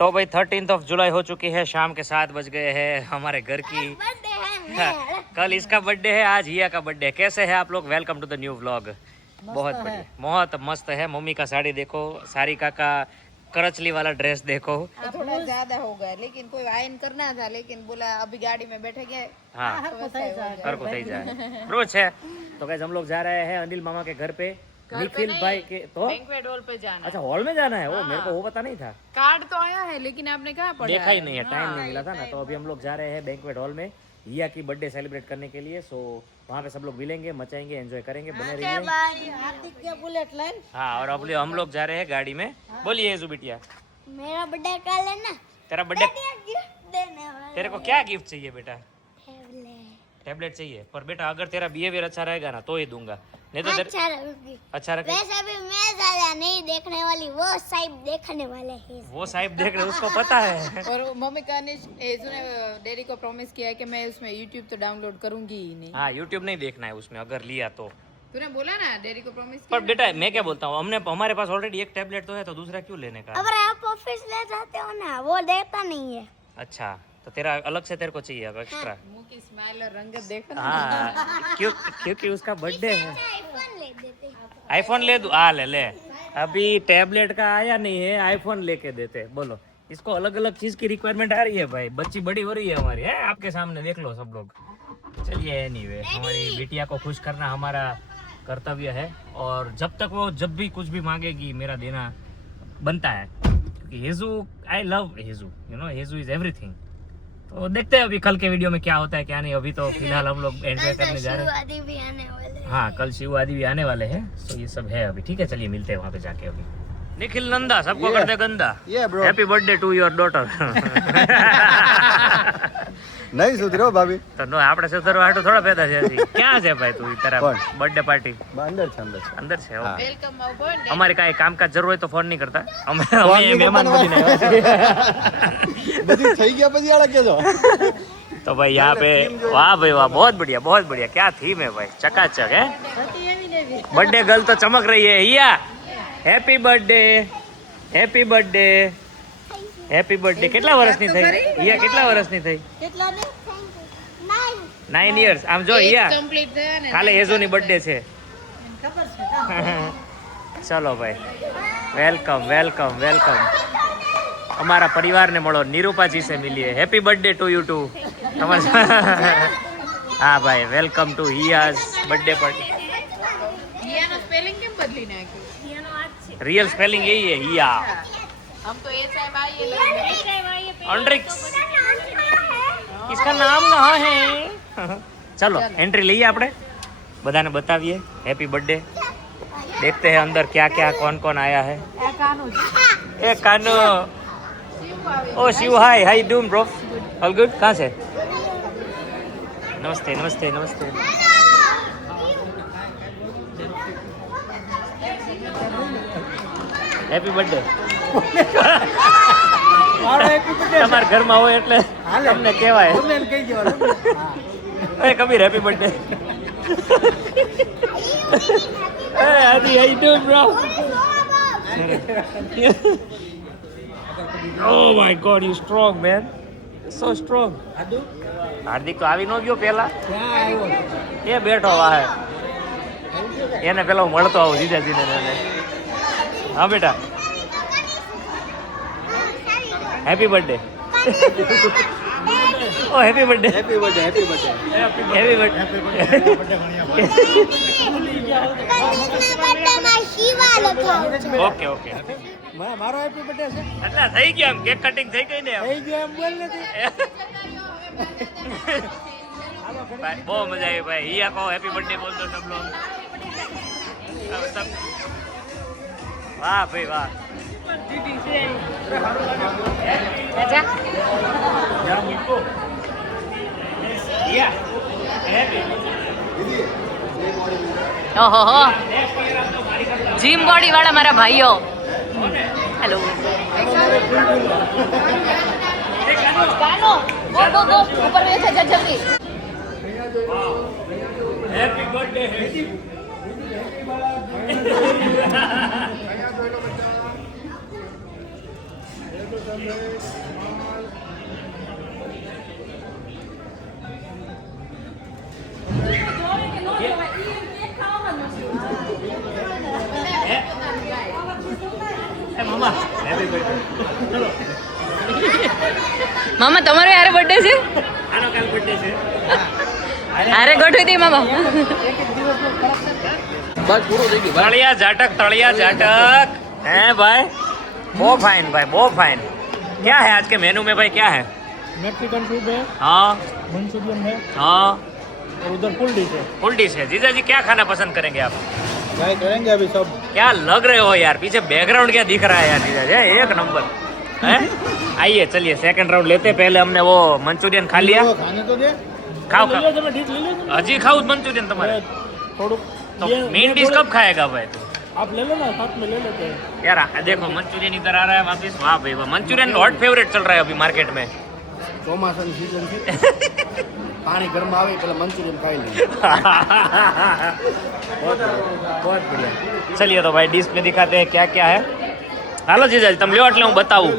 तो भाई 13 जुलाई हो चुकी है, शाम के 7 बज गए हैं। हमारे घर की कल इसका बर्थडे है, आज हिया का बर्थडे है। कैसे है आप लोग? Welcome to the new vlog. बहुत बढ़िया, बहुत मस्त है। मम्मी का साड़ी देखो, सारिका का करचली वाला ड्रेस देखो। थोड़ा ज्यादा हो गया, लेकिन कोई आयन करना था, लेकिन बोला अभी गाड़ी में बैठेंगे। हाँ, तो वैसा ही हो गया। कर को थी जाए रोज है। तो गाइस हम लोग जा रहे हैं अनिल मामा के घर पे, निखिल भाई के। तो बैंक्वेट हॉल पे जाना। अच्छा, हॉल में जाना है। वो मेरे को वो पता नहीं था। कार्ड तो आया है, लेकिन आपने कहा पढ़ा देखा ही नहीं है, टाइम नहीं मिला था ना। तो अभी हम लोग जा रहे हैं बैंक्वेट हॉल में हिया की बर्थडे सेलिब्रेट करने के लिए। सो वहाँ पे सब लोग मिलेंगे, मचाएंगे, एंजॉय करेंगे, बने रहिए। Bullet line. हाँ, और अब हम लोग जा रहे हैं गाड़ी में। बोलिए येजू बिटिया, मेरा बर्थडे कल है ना, तेरा बर्थडे, गिफ्ट देने वाला तेरे को क्या गिफ्ट चाहिए बेटा? टेबलेट। टैबलेट चाहिए, पर बेटा अगर तेरा बिहेवियर अच्छा रहेगा ना तो ही दूंगा, नहीं तो अच्छा रखी। अच्छा रखे। वैसे भी मैं ज्यादा नहीं देखने वाली, वो साहिब देखने वाले हैं। वो साहिब देख रहे, उसको पता है। और मम्मी का ने डैडी को प्रॉमिस किया है कि मैं उसमें YouTube तो डाउनलोड करूंगी ही नहीं। हाँ, यूट्यूब नहीं देखना है उसमें अगर लिया तो। तूने बोला ना डैडी को प्रॉमिस पर बेटा मैं क्या बोलता हूँ, हमारे पास ऑलरेडी एक टैबलेट तो है, तो दूसरा क्यों लेने का? अगर आप ऑफिस ले जाते हो ना, वो देता नहीं है। अच्छा, तो तेरा अलग से तेरे को चाहिए अब एक्स्ट्रा। मुंह की स्माइल और रंगत देखो ना। हाँ, क्योंकि उसका बर्थडे है। आईफोन ले देते। आईफोन ले दूं? आ ले। अभी टैबलेट का आया नहीं है, आईफोन लेके देते। बोलो, इसको अलग अलग चीज की रिक्वायरमेंट आ रही है भाई। बच्ची बड़ी हो रही है हमारी, है आपके सामने, देख लो सब लोग। चलिए एनीवे, हमारी बिटिया को खुश करना हमारा कर्तव्य है, और जब भी कुछ भी मांगेगी मेरा देना बनता है, क्योंकि हेजू, आई लव हेजू, यू नो, हेजू इज एवरीथिंग। तो देखते हैं अभी कल के वीडियो में क्या होता है क्या नहीं। अभी तो फिलहाल हम लोग एंजॉय करने जा रहे हैं। आदि भी आने वाले हैं। हाँ, कल शिव आदि भी आने वाले हैं। तो ये सब है अभी। ठीक है, चलिए मिलते हैं वहाँ पे जाके। अभी निखिल नंदा सबको कर दे गंदा। Happy birthday to your daughter. नहीं सुधरो भाभी તો નો આપણે સુધરવા હાટુ થોડા પેદા છે હજી. ક્યાં છે ભાઈ તું? તારા બર્થડે પાર્ટી अंदर છે અંદર છે? ઓકે. Welcome my boy. અમારે કાંઈ કામકાજ જરૂર હોય તો ફોન નહીં કરતા, અમે મહેમાન બનીને આવ્યા છીએ. બધી થઈ ગયા પછી આડા કેજો तो भाई यहाँ पे वाह भाई वाह, बहुत बढ़िया। क्या थीम है भाई, चकाचक है। बर्थडे गर्ल तो चमक रही है। Hiya happy birthday, happy birthday, happy birthday. કેટલા વર્ષની થઈ हिया? કેટલા વર્ષની થઈ? કેટલા ને? 9 years. આમ જો हिया, કમ્પ્લીટ થયા ને। કાલે હેઝુની બर्थडे છે। ચલો ભાઈ, વેલકમ। हमारा परिवार ने મળો, निरूपा जी से मिलिए। Happy birthday to you too. हाँ भाई, welcome to Hiya's birthday party. હિયાનો સ્પેલિંગ કેમ બદલી નાખ્યું? रियल स्पेलिंग यही है, हिया। हम तो ये साहब आइए लग ऑन्ड्रिक्स, इसका नाम कहाँ है? चलो एंट्री લઈએ આપણે, બધાને બતાવીએ हैप्पी बर्थडे। देखते हैं अंदर क्या क्या कौन कौन आया है। ए कानू, ओ शिव, हाय डूम ब्रो, ऑल गुड? कहाँ से? नमस्ते। Happy birthday. તમારા ઘરમાં હોય એટલે તમને કહેવાય। એ કબીર हैप्पी बर्थडे। ए आदि, how you doing bro? Oh my God, you strong man, so strong. હાર્દિક તો આવી ન ગયો પેલા, એ બેઠો વાહે, એને પેલા હું મળતો આવું જીજાજીને ને। હા બેટા, હેપી બર્થડે। ઓ happy birthday, happy birthday. Okay મારો હેપી બર્થડે છે એટલે થઈ ગયા, એમ કેક કટિંગ થઈ ગઈ ને એમ? થઈ ગયો એમ બોલ નથી भाई बहुत मजा आई भाई। हिया को हैप्पी बर्थडे बोल दो सब लोग। सब वाह भाई वाह। ओहो हो, जिम बॉडी वाला मारा भाइयों। हेलो गानो दो ऊपर में से जल्दी। Happy birthday. મામા હેપી બર્થડે. મામા તમારો યારે બર્થડે છે આનો કાલ બર્થડે છે. અરે ગોઠવી દે મામા तड़िया जाटक हैं भाई. बहुत फाइन भाई, बहुत फाइन. क्या है आज के मेनू में भाई, क्या है? मैक्सिकन सूप है, हाँ मंचूरियन है हाँ, और उधर फुल डिश है। फुल डिश है. जीजा जी क्या खाना पसंद करेंगे आप? ट्राई करेंगे अभी सब। क्या लग रहे हो यार, पीछे बैकग्राउंड क्या दिख रहा है यार जीजा जी, एक नंबर है. आइए चलिए सेकंड राउंड लेते हैं. पहले हमने वो मंचूरियन खा लिया. तो खाने तो दे। खाओ ले खाओ. लो, તમે डिश ले लो। हजी खाओ मंचूरियन तुम्हारे. थोड़ू तो मेन डिश कब खाएगा भाई तू? आप ले लो ना, साथ में ले लेते हैं। यार देखो मंचूरियन इधर आ रहा है वापिस. वाह भाई वाह, मंचूरियन हॉट फेवरेट चल रहा है अभी मार्केट में. ચોમાસાની સીઝન છે, પાણી ઘરમાં આવે પેલા મંચુરિયન ખાઈ લઈએ। बहुत बढ़िया. चलिए तो भाई डिश में दिखाते हैं क्या क्या है. હાલો જીજાજી તમે લ્યો એટલે હું બતાવું.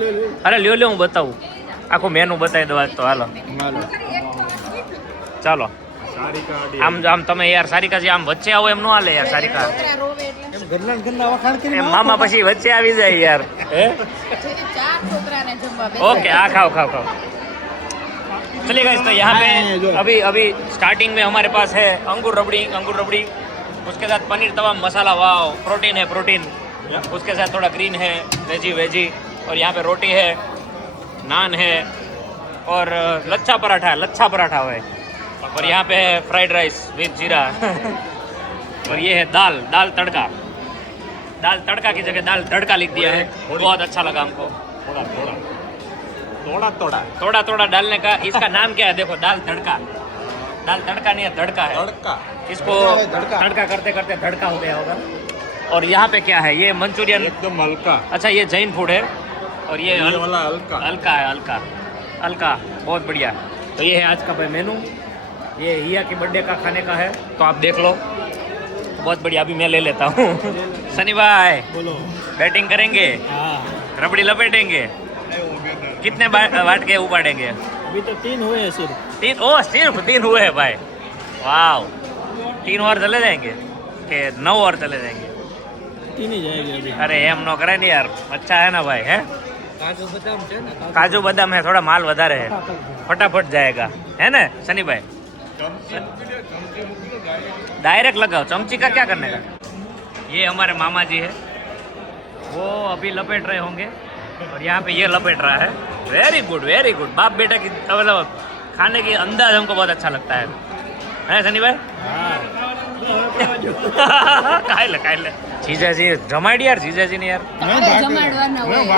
અરે લ્યો લ્યો હું બતાવું. આખું મેનુ બતાવી દો આજ તો. હાલો ચાલો. આમ આમ તમે યાર સારિકાજી આમ વચ્ચે આવો એમ ન હાલે યાર. સારિકા ઘરના ને ઘરના વખાણ કરી એમ મામા પછી વચ્ચે આવી જાય યાર. હે ચાર છોકરાને જમવા ओके आ खाओ खाओ खाओ. चलिए गाइस तो यहाँ पे अभी स्टार्टिंग में हमारे पास है अंगूर रबड़ी. उसके साथ पनीर तवा मसाला. वाह प्रोटीन है प्रोटीन. उसके साथ थोड़ा ग्रीन है वेजी. और यहाँ पे रोटी है, नान है और लच्छा पराठा है. और यहाँ पे है फ्राइड राइस विद जीरा. और ये है दाल तड़का की जगह दाल तड़का लिख दिया है. बहुत अच्छा लगा हमको. थोड़ा डालने का. इसका नाम क्या है देखो, दाल तड़का नहीं है, तड़का है. इसको तड़का करते करते तड़का हो गया होगा. और यहाँ पे क्या है, ये मंचूरियन एकदम हल्का। अच्छा ये जैन फूड है. और ये वाला हल्का हल्का बहुत बढ़िया. तो ये है आज का भाई मेनू. ये हिया की बर्थडे का खाने का है तो आप देख लो. बहुत बढ़िया. अभी मैं ले लेता हूँ. सनी भाई बोलो। बैटिंग करेंगे, हाँ रबड़ी लपेटेंगे, कितने वाट के उपाड़ेंगे? अभी तो 3 हुए हैं सिर्फ। सिर्फ 3 हुए हैं भाई. वाह 3 और चले जाएंगे कि 9 और चले जाएंगे? 3 ही जाएंगे अभी। अरे एम नो करे नहीं यार. अच्छा है ना भाई है. काजू बादाम है, थोड़ा माल વધારે है, फटाफट जाएगा है ना सनी भाई. डायरेक्ट लगाओ. चमची का क्या करने का. ये हमारे मामा जी है, वो अभी लपेट रहे होंगे. और यहाँ पे ये लपेट रहा है. वेरी गुड बाप बेटा की मतलब खाने की अंदाज हमको बहुत अच्छा लगता है सनी भाई. કાઈ લે જીજાજી જમાડી યાર. જીજાજી ને યાર જમાડવાના હોય.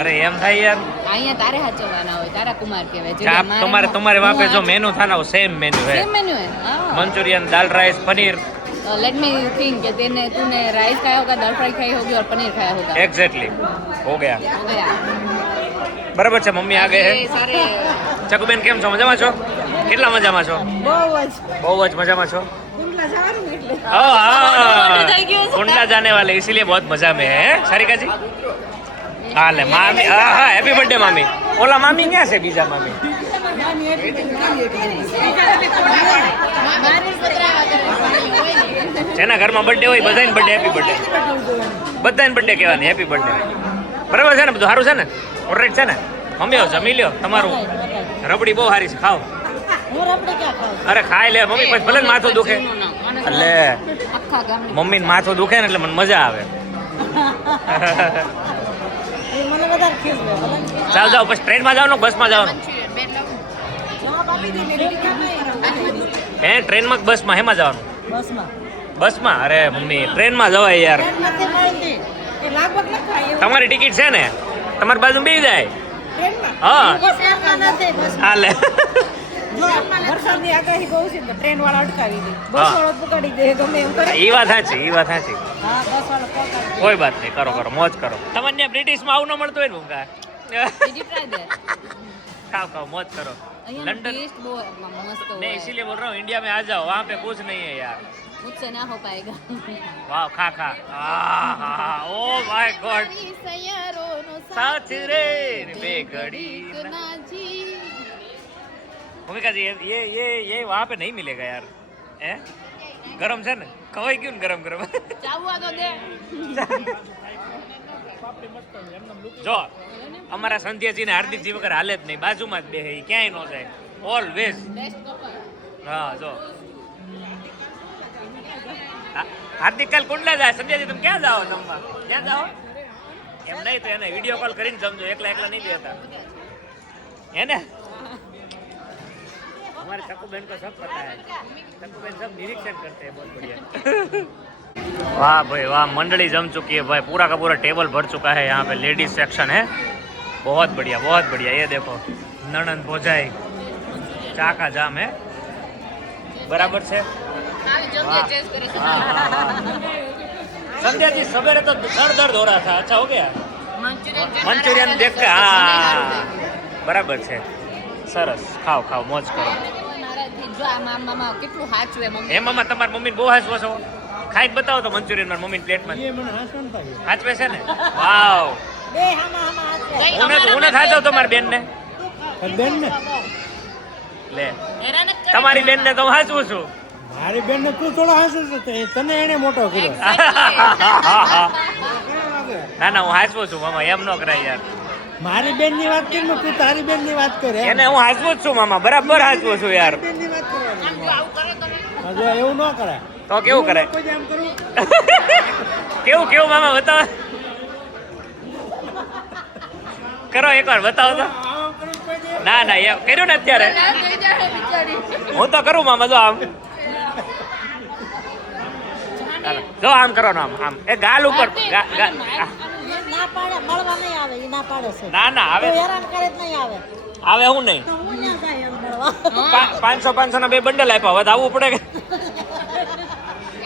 અરે એમ થાય યાર. અહીંયા તારે હાચવાના હોય, તારા કુમાર કહેવાય. आप तुम्हारे वहाँ पे जो मेनू था ना वो सेम मेनू है. सेम मेन्यू है. हाँ मंचूरियन, दाल rice, paneer. Let me think कि तूने राइस खाया होगा, दाल फ्राई खाई होगी और पनीर खाया होगा. एग्जैक्टली हो गया. हो गया. બરાબર છે. મમ્મી આ ગઈ ये હે. सारे ચકુબેન કેમ છો? મજામાં છો? કેટલા મજામાં છો? બહુ જ મજામાં છો? कुंडला जाने वाले इसीलिए बहुत मजा में है. सारिका जी हाल है. मामी हाँ हैप्पी बर्थडे मामी. ओला मामी क्या से बीजा मामी જેના ઘરમાં બર્થડે હોય બધાને બર્થડે હેપી બર્થડે. બધાને બર્થડે કહેવાની હેપી બર્થડે. બરાબર છે ને બધું સારું છે ને? ઓલરાઈટ છે ને? મમ્મી જમી લ્યો. તમારું રબડી બહુ સારી છે, ખાઓ. અરે ખાઈ લે મમ્મી, પછી ભલે ને માથું દુખે. એટલે આખા ગામની મમ્મી ને માથું દુખે ને એટલે મને મજા આવે. જાઓ પછી ટ્રેનમાં જવાનું, બસમાં જવાનું? હે ટ્રેનમાં બસમાં? હેમાં જવાનું? બસમાં. અરે મમ્મી ટ્રેનમાં જવાય યાર. તમારી ટિકિટ છે ને? તમારી બાજુ બેસી જાય. હા હાલે. વરસાદની આગાહી બહુ છે તો ટ્રેન વાળા અટકાવી દે, બસ વાળો પકડી દે, ગમે એમ કરે. એ વાત સાચી. હા બસ વાળો પકડી. કોઈ બાત નહીં, કરો મોજ કરો. તમને બ્રિટિશમાં આવું ન મળતું હોય ને ભૂંગા. Did you try that? खाओ मोज करो. અહીંયા लंदन टेस्ट બહુ મસ્ત नहीं, હોય. इसीलिए बोल रहा हूँ इंडिया में आ जाओ, वहाँ पे कुछ नहीं है यार. मुझसे ना हो पाएगा. वाह खा ओ माय गॉड. साथ रे घड़ी ना जी भूमिका जी ये वहाँ पे नहीं मिलेगा यार है गरम છે ને ખવાઈ ગયું ને ગરમ ગરમ ચાવવા તો દે જો અમારા સંધ્યાજી ને હાર્દિકજી વગર હાલે જ નહીં બાજુમાં જ બેહે ક્યાંય ન જાય ઓલવેઝ હા જો હાર્દિક કાલ કુંડલા જાય સંધ્યાજી તમે ક્યાં જાઓ જમવા ક્યાં જાઓ એમ નહીં તો એને વિડીયો કોલ કરીને સમજો એકલા એકલા નહીં દેતા है ना हमारे चक्कू बहन को सब पता है चक्कू बहन सब निरीक्षण करते हैं बहुत बढ़िया वाह भाई वाह मंडली जम चुकी है भाई पूरा का पूरा टेबल भर चुका है यहाँ पे लेडीज सेक्शन है बहुत बढ़िया ये देखो ननंद भोजाई चा का जाम है बराबर से संध्या जी सवेरे तो सर दर्द हो रहा था अच्छा हो गया मंचूरियन देख के हाँ बराबर છે સરસ ખાઓ ખાઓ મોજ કરો કેટલું હાચવે મમ્મી એ મામા તમાર મમ્મી બહુ હાચવો છો ખાઈ બતાવો તો મંચુરિયન માર મમ્મી પ્લેટમાં હાચવે છે ને વાવ બે હામા હાથે હું ખાતો તમારી બેન ને લે તમારી બેન ને તો હું હાચવું છું મારી બેન ને તું થોડો હાંસુ છે તને એને મોટો કર્યો ના હું હાચવું છું મામા એમ ન કરાય યાર મારી બેન ની વાત કરી તું તારી બેન ની વાત કરે એને હું હાચવું જ છું મામા બરાબર હાચવું છું યાર બેન ની વાત કરે એવું ન કરાય તો કેવું કરે કોઈ આમ કરું કેવું મામા બતાવો કરો એકવાર બતાવો તો આમ કરું કોઈ દે ના એમ કર્યું ને અત્યારે હું તો કરું મામા જો આમ જો આમ કરો ને આમ એ ગાલ ઉપર ના પાડે મળવા નહીં આવે ઈ ના પાડે છે ના આવે તો હેરાન કરે જ નહીં આવે આવે હું નહીં તો હું ના જાય એમ મળવા 500 ના 2 બંડલ આપ્યા હવે આવવું પડે કે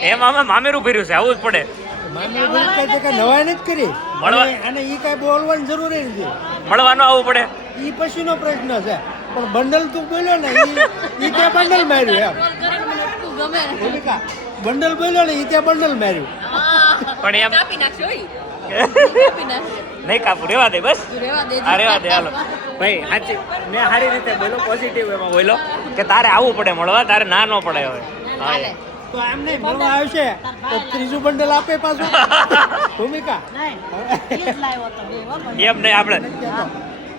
એ મામા મામેરું ભર્યું છે આવવું જ પડે મામી બોલ કે નવાઈ નથી કરી મળવા- અને ઈ કઈ બોલવાની જરૂર નથી મળવાનું આવવું પડે ઈ પછીનો પ્રશ્ન છે પણ બંડલ તું બોલ્યો ને ઈ તે બંડલ માર્યું એમ ભૂમિકા બંડલ બોલ્યો ને ઈ તે બંડલ માર્યું પણ એમ કાપી નાખશો ઓય. નહીં કાપું રેવા દે બસ રેવા દે આ રેવા દે હાલો ભાઈ સાચી મેં સારી રીતે બોલો પોઝિટિવ એમાં બોલો કે તારે આવવું પડે મળવા તારે ના ન પડે હવે હા એ. તો આમ નહીં મળવા આવશે તો ત્રીજું બંડલ આપે પાછું ભૂમિકા નહીં ઈ જ લાવ્યો તો બે હો બંને. એમ નહીં આપણે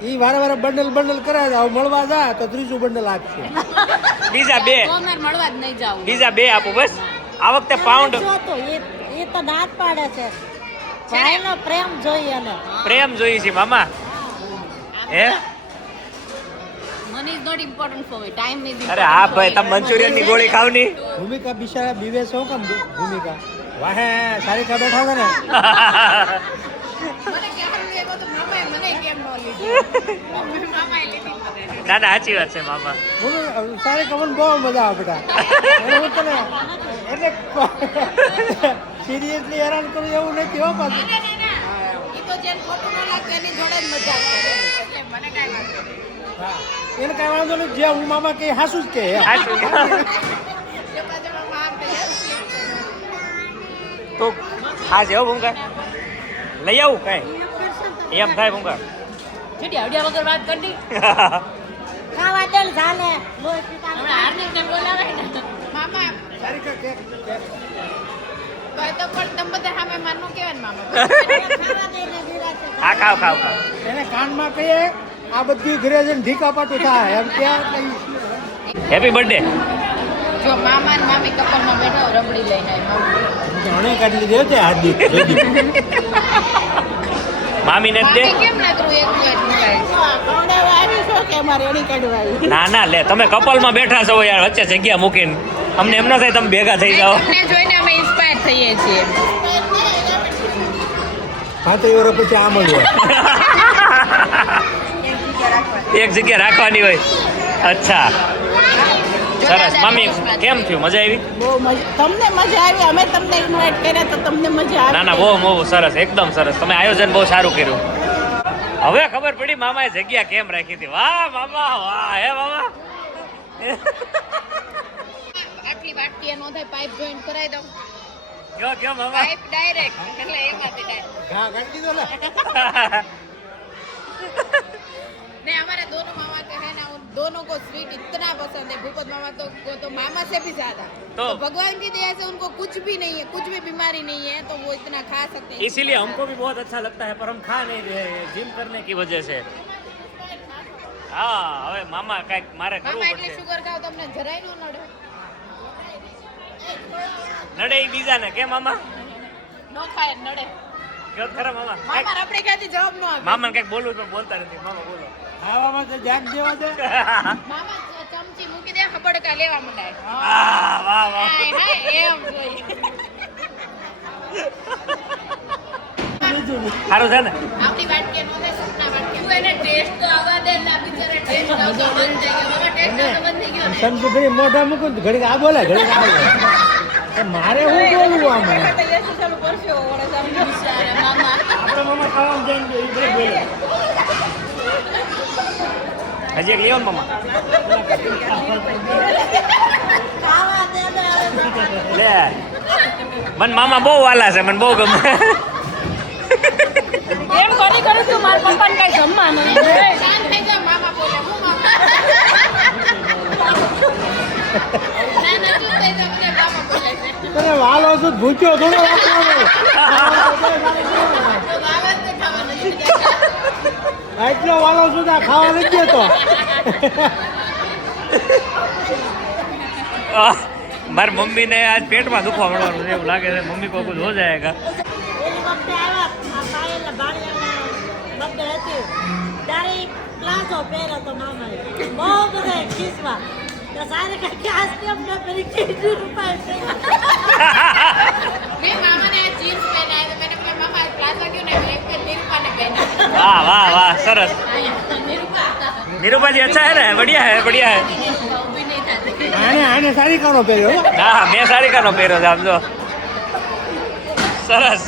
ઈ વારે બંડલ કરાવે હવે મળવા જા તો ત્રીજું બંડલ આપશે બીજા બે તો અમારે મળવા જ નહીં જાવું બીજા બે આપું બસ આ વખતે પાઉન્ડ જો તો એ તો ના જ પાડે છે ભાઈનો પ્રેમ જોઈએ ને પ્રેમ જોઈએ છે મામા hey money is not important for me time is અરે હા ભાઈ તમે મંચુરિયન ની ગોળી ખાવની ભૂમિકા બિચારા બીવે છો કેમ ભૂમિકા વાહે સારી બેઠા હતા ને મને કેમ લેગો તો મામાએ મને કેમ ન લીધી મામાએ લીધી ના સાચી વાત છે મામા સારી કમન બહુ મજા આવે બેટા હું તને એટલે સિરિયસલી હેરાન કરું એવું નથી હો પાછું ઈ તો જેન ખોટું ન લાગે એની જોડે જ મજાક કરે એટલે મને કાઈ વાંધો નહીં હા એને કાંઈ વાંધો નથી જે હું મામા કે હાસું જ કે સાચું જે પાછળ મામા આમ કહે તો હા છે હો ભૂંગા લઈ આવું કઈ એમ થાય ભૂંગા છેડી હડિયા વગર વાત કરી દી ખાવા દે ને જાને લોહી પીતા હમણાં હાર્દિકને બોલાવે ને મામા સારી કે તો એ તો પણ તમે બધા સામે માનવું કેવાય ને મામા ખાવા દે ને વિરાશે હા ખાવ એને કાનમાં કહીએ આ બધી ઘરે જઈને ઢીકા પાટું થાય એમ ક્યાં હેપી બર્થડે જો મામા ને મામી કપલમાં બેઠા હોય, રબડી લઈને આવી ઘણે કાઢી લીધી હતી હાર્દિક મામી ને જ દે મામી કેમ ના કરું એક પ્લેટ મંગાવી કોણે વારી છો કે મારે એની કાઢવાઈ ના લે તમે કપલમાં બેઠા છો યાર વચ્ચે જગ્યા મૂકીને અમને એમ ન થાય તમે ભેગા થઈ જાઓ તમને જોઈને અમે ઇન્સ્પાયર થઈએ છીએ 35 વર્ષ પછી આમ જ હોય એક જગ્યા રાખવાની હોય અચ્છા સરસ મામી કેમ થયું મજા આવી બહુ મજા તમને મજા આવી અમે તમને ઇન્વાઇટ કર્યા તો તમને મજા આવી ના બહુ સરસ એકદમ સરસ તમે આયોજન બહુ સારું કર્યું હવે ખબર પડી મામાએ જગ્યા કેમ રાખી હતી વાહ મામા વાહ હે મામા આટલી વાટકી નો થાય પાઇપ જોઈન કરાવી દઉં કયો મામા પાઇપ ડાયરેક્ટ એટલે એમાંથી ડાયરેક્ટ ઘા કાઢી દીધો ને दोनों को स्वीट इतना पसंद है, भूपत मामा तो मामा से भी ज्यादा। तो भगवान की दया से उनको कुछ भी नहीं है, कुछ भी बीमारी नहीं है, तो वो इतना खा सकते हैं। इसीलिए हमको भी बहुत अच्छा लगता है, पर हम खा नहीं रहे हैं जिम करने की वजह से। હા હવે મામા કઈક મારે કરવું મામા એટલે પડશે. શુગર ખાવ તો અમને જરાય નો નડે, નડે ઈ બીજાને કે મામા નો ખાય નડે. કયો ખરા મામા મામા આપણે ક્યાંથી જવાબ નો આપે. મામાને કઈક બોલવું તો બોલતા નથી. મામા બોલો. ખાવામાં તો જાગ દેવા દે. મામા ચમચી મૂકી દે, હબડકા લેવા મંડાય. આ વાહ વાહ. હાય હાય એમ જોઈએ. સારું છે ને? આપણી વાટકે નો દે, સપના વાટકે. તું એને ટેસ્ટ તો આવવા દે ને, બિચારે ટેસ્ટ આવતો બંધ થઈ ગયો. મામા ટેસ્ટ આવતો બંધ થઈ ગયો ને. સંતુ ભાઈ મોઢા મૂકું તો ઘડીક આ બોલે ઘડીક આ બોલે. તો મારે શું બોલવું આમાં? ચાલુ કરશો ઓળે સામે બિચારા મામા. આપણે મામા ખાવાનું જઈને એ ભાઈ બોલે. હજી એક લેવો ને મામા. લે મને મામા બહુ વાલા છે, મને બહુ ગમે. એમ કરી કરી તું મારા પપ્પાને કઈ જમવાનું શાંત થઈ જા, મામા બોલે. હું મામા? ના ના ચૂપ થઈ જા, મને મામા બોલે છે. તને વાલો છું ભૂખ્યો થોડો રાખવાનો. તો મામા જ ખાવા નથી દેતા. એટલો વાલો છું તો આ ખાવા નથી દેતો. મારી મમ્મીને આજ પેટમાં દુખવા મળવાનું છે એવું લાગે છે. મમ્મી કોઈ કુછ હો જાયેગા. એની વખતે આવ્યા આ પાયેલા ભાણિયાના બર્થડે હતી ત્યારે ઈ પ્લાઝો પહેર્યો તો મામાએ બહુ બધા ખીસવા તો સારે કઈ આજ કેમ ન પહેરી કેટલી રૂપિયા મેં મામાને આ જીન્સ પહેરાય તો મેને કहा મામા પ્લાઝો ક્यों नहीं पहने? फिर निरूपा ने पहना. વાહ વાહ વાહ સરસ. निरूपा निरूपा जी अच्छा है ना? बढ़िया है बढ़िया है. भी नहीं था. આને સારી કાનો પહેર્યો હો. હા મેં સારી કાનો પહેર્યો છે આમ જો. સરસ.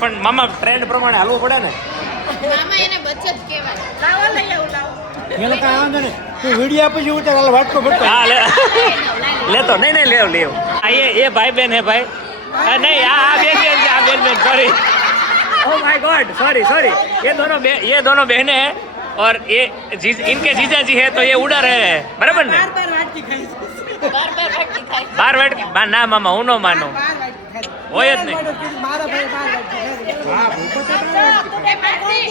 પણ મામા ટ્રેન્ડ પ્રમાણે હાલવું પડે ને. મામા એને બચત કહેવાય. લાવો લઈ આવું લાવો. મેં કાંઈ વાંધો નહીં. તું વિડીયો પછી ઉતાર હાલ વાટકો ફટકો. હા લેતો નહીં નહીં લેવ લેવ. આ ये भाई बहन है भाई. नहीं આ બેન બેન છે, આ બેન બેન sorry. Oh my God sorry sorry. ये दोनों बहनें हैं और ये इनके जीजा जी है तो ये उड़ा रहे हैं बराबर ने. બાર વાટકી ખાઈ છે. બાર બાર વાટકી ખાય. બાર વાટકી ના મામા હું નો માનું. બાર વાટકી ખાઈ. હોય જ નહીં. મારા ભાઈ બાર વાટકી ખાઈ. હા ભૂખો તો બાર વાટકી. એ પાછી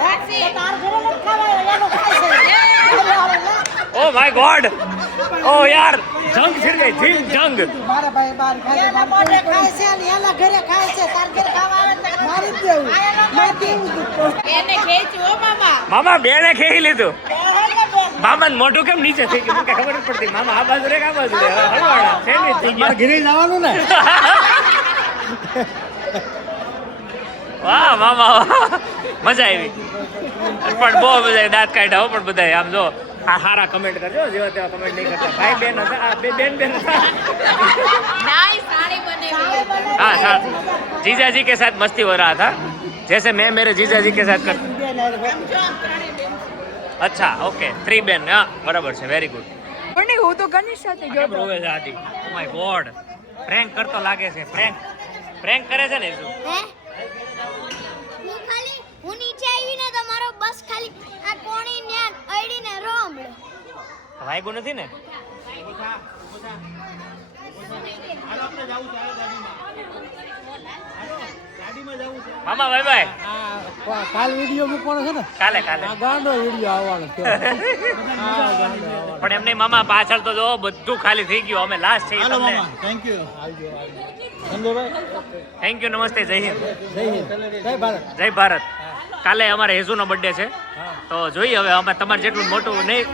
પાછી તાર ઘરે નથી ખાવાય એનો ખાય છે ओ माय गॉड. ओ यार जंग छिड़ गई जिंग जंग. મારા ભાઈ બાર ખાઈ. એના મોઢે ખાય છે અને એના ઘરે ખાય છે તાર ઘરે ખાવા આવે તો મારી જ દેવું. મેં દેવું તું. એને ખેંચ્યું હો મામા. મામા બેને ખેઈ લીધું. મામા મોઢું કેમ નીચે થઈ ગયું મને ખબર જ પડતી. મામા આ બાજુ રે કે આ બાજુ રે હલવાડા સેન્ડવિચ થઈ મારે ગયા. ઘરે જવાનું ને. વાહ મામા વાહ. મજા આવી પણ બહુ મજા આવી. દાંત કાઢ્યા હો પણ બધા આમ જો આ સારા કમેન્ટ કરજો. જેવા તેવા કમેન્ટ નહીં કરતા. ભાઈ બેન હતા આ બે બેન બેન હતા. નાઈ સાડી બનેલી. हाँ साथ जीजा जी के साथ मस्ती हो रहा था जैसे मैं मेरे जीजा जी के साथ कर. अच्छा ओके 3 બેન. હા બરાબર છે વેરી ગુડ. પણ હું તો ગણેશ સાથે કેમ રોવે છે આદિ? Oh my God. પ્રેન્ક કરતો લાગે છે. પ્રેન્ક કરે છે ને શું? હે હું નીચે આવી ને તો મારો બસ ખાલી આ કોણી ન્યા અડીને રોમડો. વાગ્યું નથી ને? મામા બાય બાય. આ કાલ વિડીયો મૂકવાનો છે ને. કાલે કાલે. આ ગાંડો વિડીયો આવવાનો છે. હા ગાંડો આવવાનો. પણ એમને મામા પાછળ તો જો બધું ખાલી થઈ ગયું. અમે લાસ્ટ છે હાલો તમને. મામા થેન્ક યુ. આવજો સંજયભાઈ થેન્ક યુ નમસ્તે જય હિન્દ જય હિન્દ જય ભારત. જય ભારત. કાલે અમારે હેઝુનો બર્થડે છે તો જોઈએ હવે અમે તમારે જેટલું મોટું નહીં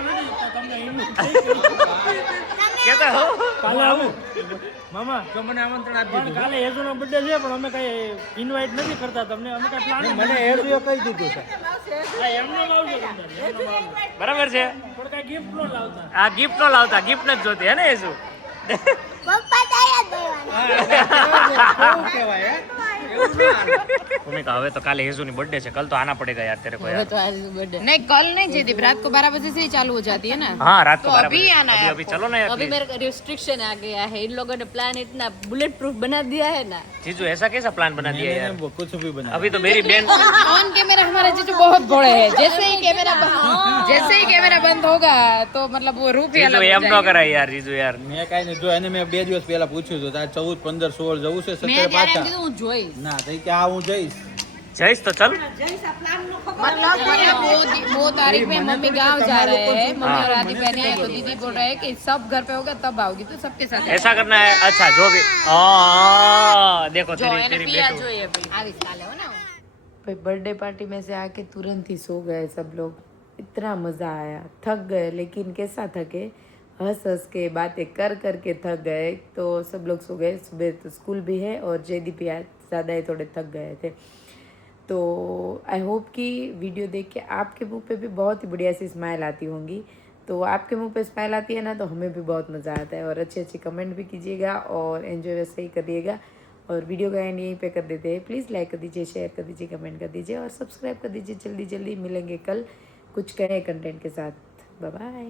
કેતા હો. કાલે આવું મામા તો મને આમંત્રણ આપી દીધું. કાલે હેતુનો બર્થડે છે પણ અમે કઈ ઇન્વાઇટ નથી કરતા તમને. અમે કઈ પ્લાન મને હેતુએ કહી દીધું છે. હા એમને લાવજો તમને. બરાબર છે. પણ કઈ ગિફ્ટ નો લાવતા. આ ગિફ્ટ નો લાવતા. ગિફ્ટ નથી જોતી હે ને હેઝુ. પપ્પા તૈયાર દેવાના. કેવું કહેવાય હે भूमिका हवे तो काले हेजू ની बर्थडे છે कल तो आना पड़ेगा यार तेरे को यार नहीं कल नहीं जयदीप रात को 12 बजे से ही चालू हो जाती है ना हाँ रात को तो 12 अभी बजे आना है अभी आपको। चलो ना यार अभी please। मेरे रिस्ट्रिक्शन आ गया है इन लोगों ने प्लान इतना बुलेट प्रूफ बना दिया है ना जीजू ऐसा कैसा प्लान बना दिया यार वो कुछ भी बना अभी तो मेरी बहन ऑन कैमरा हमारे जीजू बहुत बड़े हैं जैसे ही कैमरा बंद होगा तो मतलब वो रूप ही जीजू अलग हो एम नो कराय यार जीजू यार મેં કાંઈ નહીં જો એને મેં 2 દિવસ પહેલા પૂછ્યું હતું તાર 14 15 16 જવું છે मैं 17 ત્યારે એમ પાછા કીધું હું જોઈશ ના તો કે હા હું જઈશ જઈશ તો चल मतलब वो तारीख में मम्मी गांव जा रहे हैं मम्मी और आदि बहने हैं तो दीदी बोल रहे हैं कि सब घर पे होगा तब आओगी तो सबके साथ ऐसा करना है अच्छा जो भी हाँ, देखो जो तेरी है तेरी पिया बेटू જોઈએ ભાઈ આવી કાલે હો ना भाई बर्थडे पार्टी में से आके तुरंत ही सो गए सब लोग। इतना मज़ा आया, थक गए लेकिन कैसा थके, हंस हंस के बातें कर कर के थक गए। तो सब लोग सो गए, सुबह तो स्कूल भी है और जयदीप यार ज़्यादा ही थोड़े थक गए थे। तो आई होप कि वीडियो देख के आपके मुंह पे भी बहुत ही बढ़िया सी स्माइल आती होंगी। तो आपके मुंह पे स्माइल आती है ना तो हमें भी बहुत मज़ा आता है। और अच्छे अच्छे कमेंट भी कीजिएगा और एंजॉय वैसे ही करिएगा। और वीडियो का एंड यहीं पे कर देते हैं। प्लीज़ लाइक कर दीजिए, शेयर कर दीजिए, कमेंट कर दीजिए और सब्सक्राइब कर दीजिए। जल्दी जल्दी मिलेंगे कल कुछ नए कंटेंट के साथ। Bye bye.